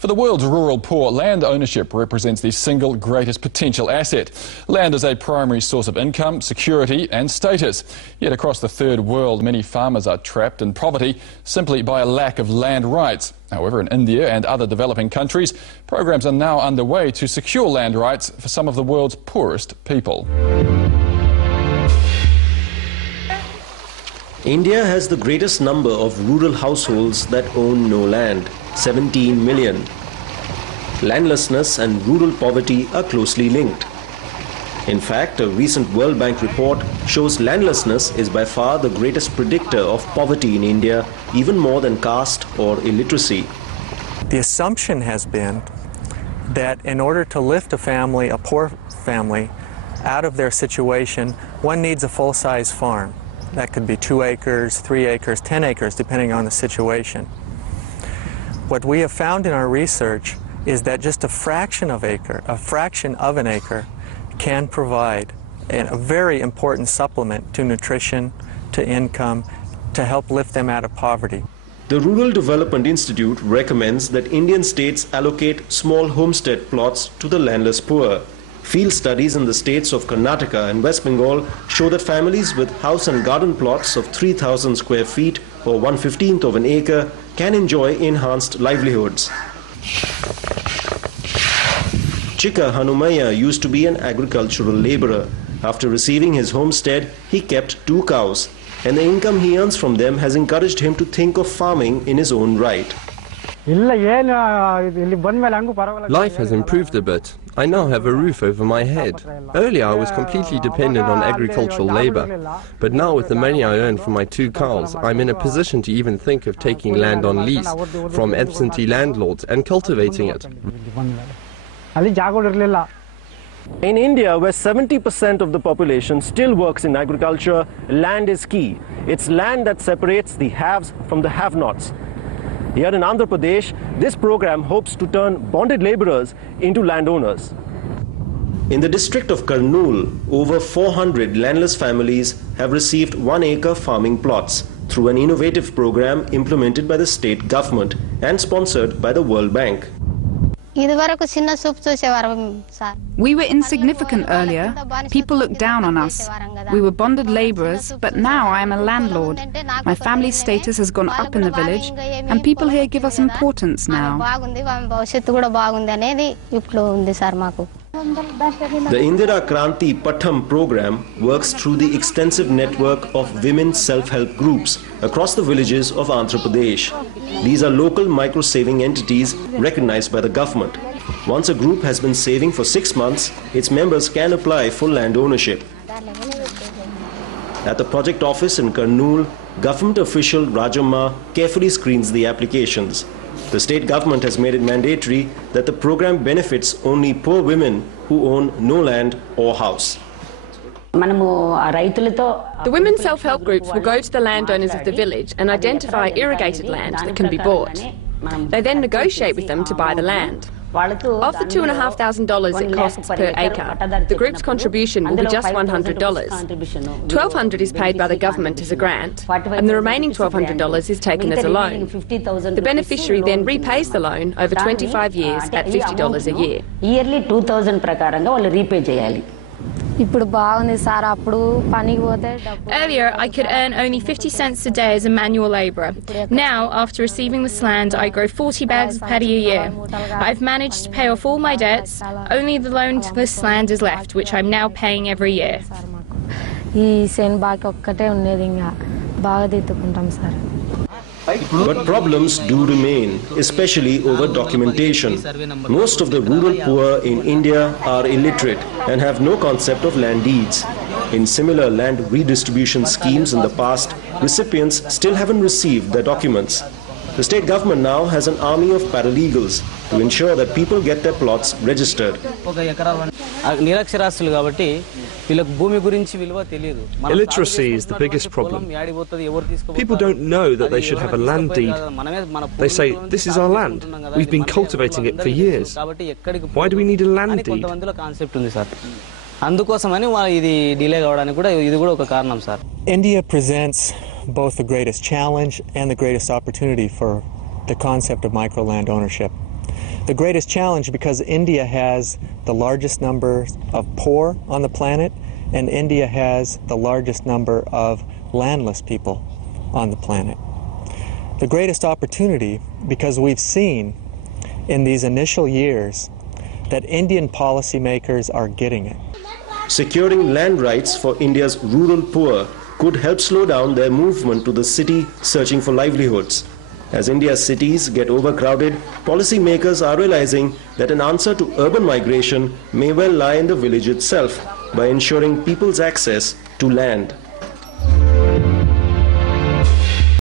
For the world's rural poor, land ownership represents the single greatest potential asset. Land is a primary source of income, security and status. Yet across the third world, many farmers are trapped in poverty simply by a lack of land rights. However, in India and other developing countries, programs are now underway to secure land rights for some of the world's poorest people. India has the greatest number of rural households that own no land, 17 million. Landlessness and rural poverty are closely linked. In fact, a recent World Bank report shows landlessness is by far the greatest predictor of poverty in India, even more than caste or illiteracy. The assumption has been that in order to lift a family, a poor family, out of their situation, one needs a full-size farm. That could be 2 acres, 3 acres, 10 acres, depending on the situation. What we have found in our research is that just a fraction of an acre can provide a very important supplement to nutrition, to income, to help lift them out of poverty. The Rural Development Institute recommends that Indian states allocate small homestead plots to the landless poor. Field studies in the states of Karnataka and West Bengal show that families with house and garden plots of 3,000 square feet or 1/15th of an acre can enjoy enhanced livelihoods. Chika Hanumaya used to be an agricultural laborer. After receiving his homestead, he kept 2 cows, and the income he earns from them has encouraged him to think of farming in his own right. Life has improved a bit. I now have a roof over my head. Earlier I was completely dependent on agricultural labor, but now with the money I earn from my 2 cows, I'm in a position to even think of taking land on lease from absentee landlords and cultivating it. In India, where 70% of the population still works in agriculture, land is key. It's land that separates the haves from the have-nots. Here in Andhra Pradesh, this program hopes to turn bonded laborers into landowners. In the district of Kurnool, over 400 landless families have received 1-acre farming plots through an innovative program implemented by the state government and sponsored by the World Bank. We were insignificant earlier. People looked down on us. We were bonded labourers, but now I am a landlord. My family's status has gone up in the village, and people here give us importance now. The Indira Kranti Patham program works through the extensive network of women self-help groups across the villages of Andhra Pradesh. These are local micro-saving entities recognized by the government. Once a group has been saving for 6 months, its members can apply for land ownership. At the project office in Kurnool, government official Rajamma carefully screens the applications. The state government has made it mandatory that the program benefits only poor women who own no land or house. The women self-help groups will go to the landowners of the village and identify irrigated land that can be bought. They then negotiate with them to buy the land. Of the $2,500 it costs per acre, the group's contribution will be just $100. $1,200 is paid by the government as a grant, and the remaining $1,200 is taken as a loan. The beneficiary then repays the loan over 25 years at $50 a year. Yearly 2,000 prakaranగా వాళ్ళు repay చేయాలి. Earlier, I could earn only 50 cents a day as a manual labourer. Now, after receiving this land, I grow 40 bags of paddy a year. I've managed to pay off all my debts. Only the loan to this land is left, which I'm now paying every year. But problems do remain, especially over documentation. Most of the rural poor in India are illiterate and have no concept of land deeds. In similar land redistribution schemes in the past, recipients still haven't received their documents. The state government now has an army of paralegals to ensure that people get their plots registered. Illiteracy is the biggest problem. People don't know that they should have a land deed. They say, this is our land. We've been cultivating it for years. Why do we need a land deed? India presents both the greatest challenge and the greatest opportunity for the concept of microland ownership. The greatest challenge because India has the largest number of poor on the planet, and India has the largest number of landless people on the planet. The greatest opportunity because we've seen in these initial years that Indian policymakers are getting it. Securing land rights for India's rural poor could help slow down their movement to the city searching for livelihoods. As India's cities get overcrowded, policymakers are realizing that an answer to urban migration may well lie in the village itself by ensuring people's access to land.